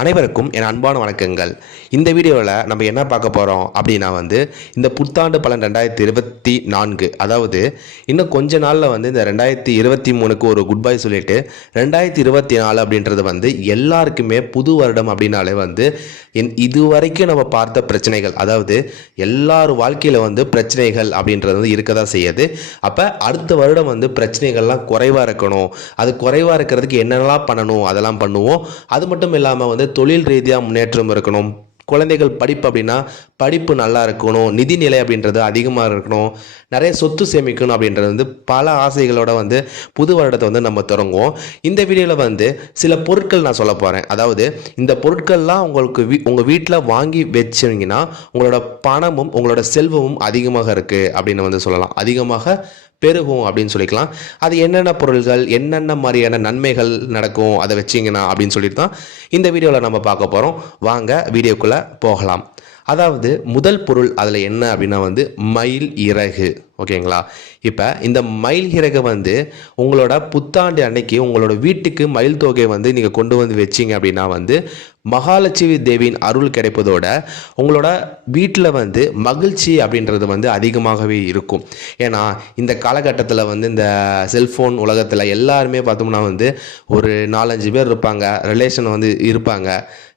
அனைவருக்கும் என் அன்பான வணக்கங்கள். இந்த வீடியோவில் நம்ம என்ன பார்க்க போகிறோம் அப்படின்னா இந்த புத்தாண்டு பலன் 2024, அதாவது இன்னும் கொஞ்ச நாளில் இந்த 2023க்கு ஒரு குட் பை சொல்லிட்டு 2024 அப்படின்றது எல்லாருக்குமே புது வருடம் அப்படின்னாலே இதுவரைக்கும் நம்ம பார்த்த பிரச்சனைகள், அதாவது எல்லார் வாழ்க்கையில் பிரச்சனைகள் அப்படின்றது இருக்க தான் செய்யுது. அப்போ அடுத்த வருடம் பிரச்சனைகள்லாம் குறைவாக இருக்கணும். அது குறைவாக இருக்கிறதுக்கு என்னென்னலாம் பண்ணணும் அதெல்லாம் பண்ணுவோம். அது மட்டும் இல்லாமல் தொழில் ரீதியாக முன்னேற்றம் இருக்கணும். குழந்தைகள் படிப்பு அப்படின்னா படிப்பு நல்லா இருக்கணும். நிதிநிலை அப்படின்றது அதிகமாக இருக்கணும். நிறைய சொத்து சேமிக்கணும் அப்படின்றது பல ஆசைகளோட புது வருடத்தை நம்ம தொடங்குவோம். இந்த வீடியோவில் சில பொருட்கள் நான் சொல்ல போகிறேன். அதாவது இந்த பொருட்கள்லாம் உங்களுக்கு உங்கள் வீட்டில் வாங்கி வச்சிங்கன்னா உங்களோட பணமும் உங்களோட செல்வமும் அதிகமாக இருக்குது அப்படின்னு சொல்லலாம். அதிகமாக பெருகும் அப்படின்னு சொல்லிக்கலாம். அது என்னென்ன பொருள்கள், என்னென்ன மாதிரியான நன்மைகள் நடக்கும் அதை வச்சிங்கன்னா அப்படின்னு சொல்லிட்டு தான் இந்த வீடியோவில் நம்ம பார்க்க போகிறோம். வாங்க வீடியோக்குள்ளே போகலாம். அதாவது முதல் பொருள் அதில் என்ன அப்படின்னா மயில் இறகு. ஓகேங்களா? இப்போ இந்த மயில் இறகை உங்களோட புத்தாண்டு அன்னைக்கு உங்களோட வீட்டுக்கு மயில் தொகையை நீங்கள் கொண்டு வச்சிங்க அப்படின்னா மகாலட்சுமி தேவியின் அருள் கிடைப்பதோட உங்களோட வீட்டில் மகிழ்ச்சி அப்படின்றது அதிகமாகவே இருக்கும். ஏன்னா இந்த காலகட்டத்தில் இந்த செல்ஃபோன் உலகத்தில் எல்லாருமே பார்த்தோம்னா ஒரு 4-5 பேர் இருப்பாங்க, ரிலேஷன் இருப்பாங்க.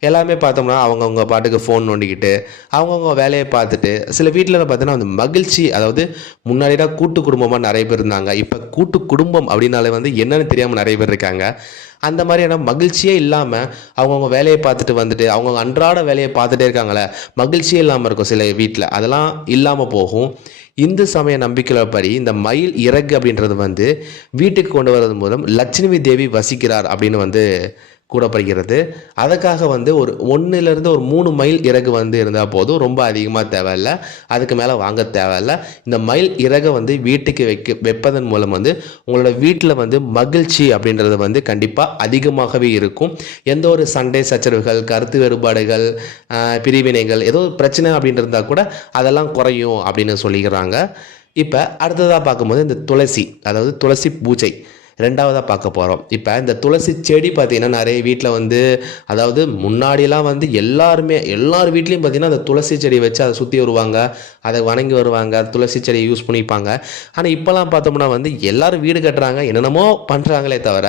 எல்லாமே பார்த்தோம்னா அவங்கவுங்க பாட்டுக்கு ஃபோன் நோண்டிக்கிட்டு அவங்கவுங்க வேலையை பார்த்துட்டு சில வீட்டில் பார்த்தோன்னா மகிழ்ச்சி, அதாவது முன்னாடிலாம் கூட்டு குடும்பமாக நிறைய பேர் இருந்தாங்க. இப்போ கூட்டு குடும்பம் அப்படின்னாலே என்னென்னு தெரியாமல் நிறைய பேர் இருக்காங்க. அந்த மாதிரியான மகிழ்ச்சியே இல்லாமல் அவங்கவுங்க வேலையை பார்த்துட்டு அவங்கவுங்க அன்றாட வேலையை பார்த்துட்டே இருக்காங்களே, மகிழ்ச்சியே இல்லாமல் இருக்கும் சில வீட்டில். அதெல்லாம் இல்லாமல் போகும். இந்து சமய நம்பிக்கைப்படி இந்த மயில் இறகு அப்படின்றது வீட்டுக்கு கொண்டு வரது மூலம் லட்சுமி தேவி வசிக்கிறார் அப்படின்னு கூறப்படுகிறது. அதுக்காக ஒரு 1லேருந்து ஒரு 3 மயில் இறகு இருந்தால் போதும். ரொம்ப அதிகமாக தேவையில்லை, அதுக்கு மேலே வாங்க தேவையில்லை. இந்த மயில் இறகை வீட்டுக்கு வைப்பதன் மூலம் உங்களோட வீட்டில் மகிழ்ச்சி அப்படின்றது கண்டிப்பாக அதிகமாகவே இருக்கும். எந்த ஒரு சண்டை சச்சரவுகள், கருத்து வேறுபாடுகள், பிரிவினைகள், ஏதோ பிரச்சனை அப்படின்னு இருந்தால் கூட அதெல்லாம் குறையும் அப்படின்னு சொல்லிக்கிறாங்க. இப்போ அடுத்ததாக பார்க்கும்போது இந்த துளசி, அதாவது துளசி பூஜை ரெண்டாவதாக பார்க்க போகிறோம். இப்போ இந்த துளசி செடி பார்த்திங்கன்னா நிறைய வீட்டில் அதாவது முன்னாடியெல்லாம் எல்லார் வீட்லேயும் பார்த்திங்கன்னா அந்த துளசி செடி வச்சு அதை சுற்றி வருவாங்க, அதை வணங்கி வருவாங்க, துளசி செடியை யூஸ் பண்ணிப்பாங்க. ஆனால் இப்போலாம் பார்த்தோம்னா எல்லோரும் வீடு கட்டுறாங்க, என்னென்னமோ பண்ணுறாங்களே தவிர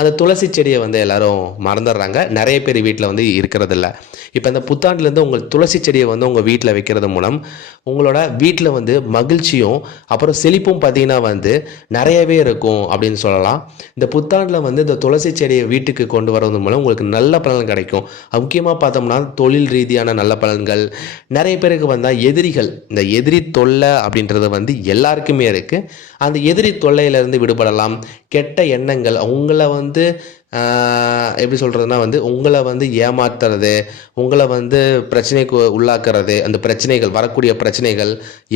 அந்த துளசி செடியை எல்லோரும் மறந்துடுறாங்க. நிறைய பேர் வீட்டில் இருக்கிறதில்ல. இப்போ இந்த புத்தாண்டுலேருந்து உங்கள் துளசி செடியை உங்கள் வீட்டில் வைக்கிறது மூலம் உங்களோட வீட்டில் மகிழ்ச்சியும் அப்புறம் செழிப்பும் பார்த்திங்கன்னா நிறையவே இருக்கும் அப்படின்னு சொல்லலாம். இந்த புத்தாண்டில் இந்த துளசி செடியை வீட்டுக்கு கொண்டு வரது மூலம் உங்களுக்கு நல்ல பலன் கிடைக்கும். முக்கியமாக பார்த்தோம்னா தொழில் ரீதியான நல்ல பலன்கள். நிறைய பேருக்கு எதிரிகள், இந்த எதிரி தொல்லை அப்படின்றது எல்லாருக்குமே இருக்குது. அந்த எதிரி தொல்லையிலேருந்து விடுபடலாம். கெட்ட எண்ணங்கள் உங்களை எப்படி சொல்கிறதுனா உங்களை ஏமாத்துறது, உங்களை பிரச்சனைக்கு உள்ளாக்குறது, அந்த பிரச்சனைகள், வரக்கூடிய பிரச்சனைகள்,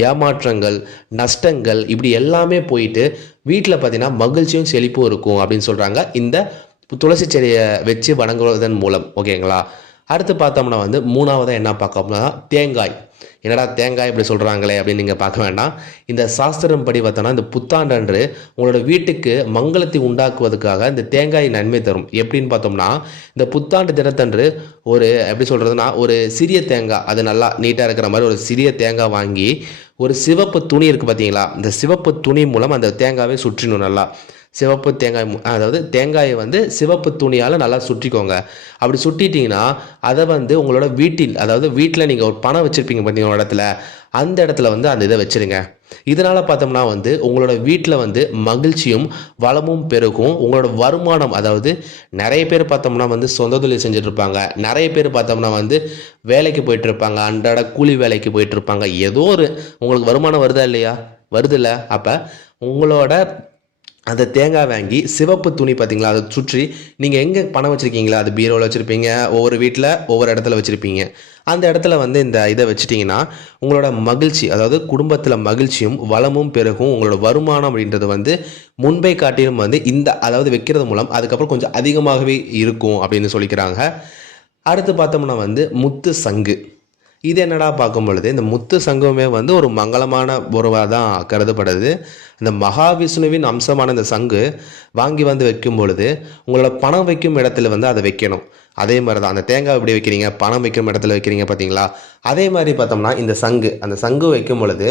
ஏமாற்றங்கள், நஷ்டங்கள், இப்படி எல்லாமே போயிட்டு வீட்டில் பார்த்தீங்கன்னா மகிழ்ச்சியும் செழிப்பும் இருக்கும் அப்படின்னு சொல்கிறாங்க இந்த துளசி செடியை வச்சு வணங்குவதன் மூலம். ஓகேங்களா? அடுத்து பார்த்தோம்னா மூணாவதாக என்ன பார்க்கணும்னா தேங்காய். என்னடா தேங்காய் இப்படி சொல்கிறாங்களே அப்படின்னு நீங்கள் பார்க்க வேண்டாம். இந்த சாஸ்திரம் படி பார்த்தோன்னா இந்த புத்தாண்டன்று உங்களோட வீட்டுக்கு மங்களத்தை உண்டாக்குவதற்காக இந்த தேங்காய் நன்மை தரும். எப்படின்னு பார்த்தோம்னா இந்த புத்தாண்டு தினத்தன்று எப்படி சொல்கிறதுனா ஒரு சிறிய தேங்காய், அது நல்லா நீட்டாக இருக்கிற மாதிரி ஒரு சிறிய தேங்காய் வாங்கி ஒரு சிவப்பு துணி இருக்குது பார்த்தீங்களா, இந்த சிவப்பு துணி மூலம் அந்த தேங்காயை சுற்றிடணும். நல்லா சிவப்பு தேங்காய், அதாவது தேங்காயை சிவப்பு துணியால் நல்லா சுற்றிக்கோங்க. அப்படி சுட்டிட்டிங்கன்னா அதை உங்களோட வீட்டில், அதாவது வீட்டில் நீங்கள் ஒரு பணம் வச்சுருப்பீங்க பார்த்தீங்களா இடத்துல, அந்த இடத்துல அந்த இதை வச்சுருங்க. இதனால் பார்த்தோம்னா உங்களோட வீட்டில் மகிழ்ச்சியும் வளமும் பெருகும். உங்களோட வருமானம், அதாவது நிறைய பேர் பார்த்தோம்னா சொந்த தொழில் செஞ்சுட்ருப்பாங்க, நிறைய பேர் பார்த்தோம்னா வேலைக்கு போயிட்டுருப்பாங்க, அன்றாட கூலி வேலைக்கு போயிட்டுருப்பாங்க. ஏதோ ஒரு உங்களுக்கு வருமானம் வருதா இல்லையா? வருதில்ல. அப்போ உங்களோட அந்த தேங்காய் வாங்கி சிவப்பு துணி பார்த்தீங்களா, அதை சுற்றி நீங்கள் எங்கே பணம் வச்சுருக்கீங்களா, அது பீரோவில் வச்சுருப்பீங்க, ஒவ்வொரு வீட்டில் ஒவ்வொரு இடத்துல வச்சுருப்பீங்க. அந்த இடத்துல இந்த இதை வச்சுட்டிங்கன்னா உங்களோட மகிழ்ச்சி, அதாவது குடும்பத்தில் மகிழ்ச்சியும் வளமும் பெருகும். உங்களோட வருமானம் அப்படின்றது முன்பை காட்டிலும் இந்த அதாவது வைக்கிறது மூலம் அதுக்கப்புறம் கொஞ்சம் அதிகமாகவே இருக்கும் அப்படின்னு சொல்லிக்கிறாங்க. அடுத்து பார்த்தோம்னா முத்து சங்கு. இது என்னடா பார்க்கும் பொழுது இந்த முத்து சங்கமே ஒரு மங்களமான உறவாக தான் கருதப்படுது. இந்த மகாவிஷ்ணுவின் அம்சமான இந்த சங்கு வாங்கி வைக்கும் பொழுது உங்களோட பணம் வைக்கும் இடத்துல அதை வைக்கணும். அதே மாதிரி தான் அந்த தேங்காய் எப்படி வைக்கிறீங்க, பணம் வைக்கிற இடத்துல வைக்கிறீங்க பார்த்தீங்களா, அதே மாதிரி பார்த்தோம்னா இந்த சங்கு, அந்த சங்கு வைக்கும் பொழுது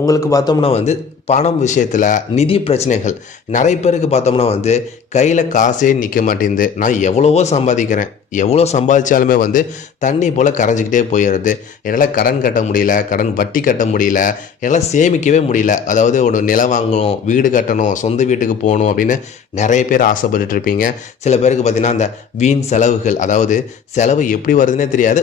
உங்களுக்கு பார்த்தோம்னா வந்து பணம் விஷயத்தில் நிதி பிரச்சனைகள் நிறைய பேருக்கு பார்த்தோம்னா வந்து கையில் காசே நிற்க மாட்டேங்குது. நான் எவ்வளவோ சம்பாதிக்கிறேன், எவ்வளோ சம்பாதிச்சாலுமே வந்து தண்ணி போல் கரைஞ்சிக்கிட்டே போயிடுது. என்னால் கடன் கட்ட முடியல, கடன் வட்டி கட்ட முடியல, என்னால் சேமிக்கவே முடியல. அதாவது ஒரு நிலம் வாங்கணும், வீடு கட்டணும், சொந்த வீட்டுக்கு போகணும் அப்படின்னு நிறைய பேர் ஆசைப்பட்டுட்டு இருப்பீங்க. சில பேருக்கு பார்த்தீங்கன்னா அந்த வீண் செலவுகள், அதாவது செலவு எப்படி வருதுன்னே தெரியாது,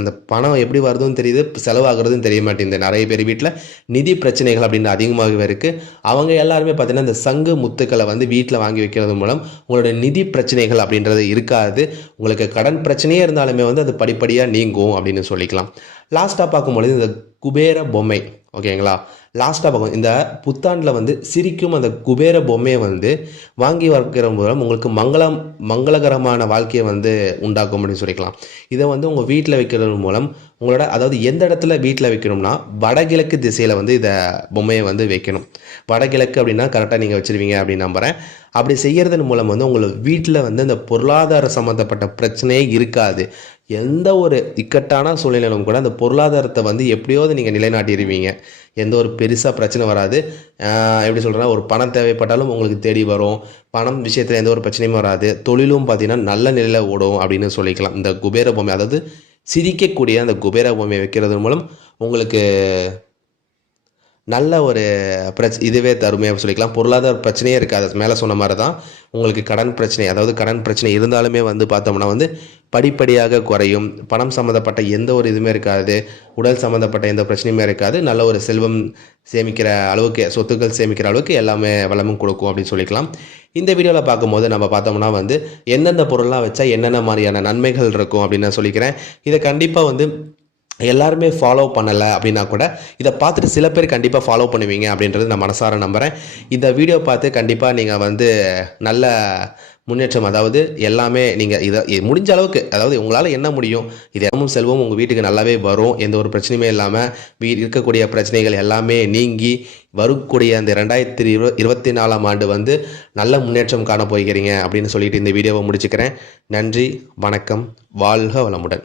அந்த பணம் எப்படி வருதுன்னு தெரியுது, செலவாகிறதுன்னு தெரிய மாட்டேங்குது. நிறைய பேர் வீட்டில் நிதி பிரச்சனைகள் அப்படின்னு அதிகமாகவே இருக்குது. அவங்க எல்லாருமே பார்த்தீங்கன்னா இந்த சங்கு முத்துக்களை வந்து வீட்டில் வாங்கி வைக்கிறது மூலம் உங்களுடைய நிதி பிரச்சனைகள் அப்படின்றது இருக்காது. உங்களுக்கு கடன் பிரச்சனையே இருந்தாலுமே வந்து அது படிப்படியாக நீங்கும் அப்படின்னு சொல்லிக்கலாம். லாஸ்ட்டாக பார்க்கும்பொழுது இந்த குபேர பொம்மை, ஓகேங்களா, லாஸ்ட்டாக பார்க்கும் இந்த புத்தாண்டில் வந்து சிரிக்கும் அந்த குபேர பொம்மையை வந்து வாங்கி வைக்கிற மூலம் உங்களுக்கு மங்களகரமான வாழ்க்கையை வந்து உண்டாக்கும் அப்படின்னு சொல்லிக்கலாம். இதை வந்து உங்கள் வீட்டில் வைக்கிறது மூலம் உங்களோட, அதாவது எந்த இடத்துல வீட்டில் வைக்கணும்னா வடகிழக்கு திசையில் வந்து இதை பொம்மையை வந்து வைக்கணும். வடகிழக்கு அப்படின்னா கரெக்டாக நீங்கள் வச்சுருவீங்க அப்படின்னு நம்புகிறேன். அப்படி செய்கிறதன் மூலம் வந்து உங்களை வீட்டில் வந்து அந்த பொருளாதார சம்மந்தப்பட்ட பிரச்சனையே இருக்காது. எந்த ஒரு இக்கட்டான சூழ்நிலையிலும் கூட அந்த பொருளாதாரத்தை வந்து எப்படியாவது நீங்கள் நிலைநாட்டிடுவீங்க. எந்த ஒரு பெருசாக பிரச்சனை வராது. எப்படி சொல்கிறேன்னா, ஒரு பணம் தேவைப்பட்டாலும் உங்களுக்கு தேடி வரும். பணம் விஷயத்தில் எந்த ஒரு பிரச்சனையும் வராது. தொழிலும் பார்த்தீங்கன்னா நல்ல நிலையில் ஓடும் அப்படின்னு சொல்லிக்கலாம். இந்த குபேர பொம்மை, அதாவது சிரிக்கக்கூடிய அந்த குபேர பொம்மையை வைக்கிறது மூலம் உங்களுக்கு நல்ல ஒரு இதுவே தருமே சொல்லிக்கலாம். பொருளாதார பிரச்சனையே இருக்காது. மேலே சொன்ன மாதிரி தான் உங்களுக்கு கடன் பிரச்சனை, அதாவது கடன் பிரச்சனை இருந்தாலுமே வந்து பார்த்தோம்னா வந்து படிப்படியாக குறையும். பணம் சம்மந்தப்பட்ட எந்த ஒரு இதுவுமே இருக்காது. உடல் சம்மந்தப்பட்ட எந்த பிரச்சனையுமே இருக்காது. நல்ல ஒரு செல்வம் சேமிக்கிற அளவுக்கு, சொத்துக்கள் சேமிக்கிற அளவுக்கு எல்லாமே வளமும் கொடுக்கும் அப்படின்னு சொல்லிக்கலாம். இந்த வீடியோவில் பார்க்கும்போது நம்ம பார்த்தோம்னா வந்து எந்தெந்த பொருள்லாம் வச்சா என்னென்ன மாதிரியான நன்மைகள் இருக்கும் அப்படின்னு நான் சொல்லிக்கிறேன். இதை கண்டிப்பாக வந்து எல்லாருமே ஃபாலோ பண்ணலை அப்படின்னா கூட இதை பார்த்துட்டு சில பேர் கண்டிப்பாக ஃபாலோ பண்ணுவீங்க அப்படின்றது நான் மனசார நம்புகிறேன். இந்த வீடியோ பார்த்து கண்டிப்பாக நீங்கள் வந்து நல்ல முன்னேற்றம், அதாவது எல்லாமே நீங்கள் இதை முடிஞ்ச அளவுக்கு, அதாவது உங்களால் என்ன முடியும், இது எல்லாமும் செல்வம் உங்கள் வீட்டுக்கு நல்லாவே வரும். எந்த ஒரு பிரச்சனையுமே இல்லாமல் இருக்கக்கூடிய பிரச்சனைகள் எல்லாமே நீங்கி வரக்கூடிய அந்த 2024ஆம் ஆண்டு வந்து நல்ல முன்னேற்றம் காண போகிறீங்க அப்படின்னு சொல்லிட்டு இந்த வீடியோவை முடிச்சுக்கிறேன். நன்றி, வணக்கம், வாழ்க வளமுடன்.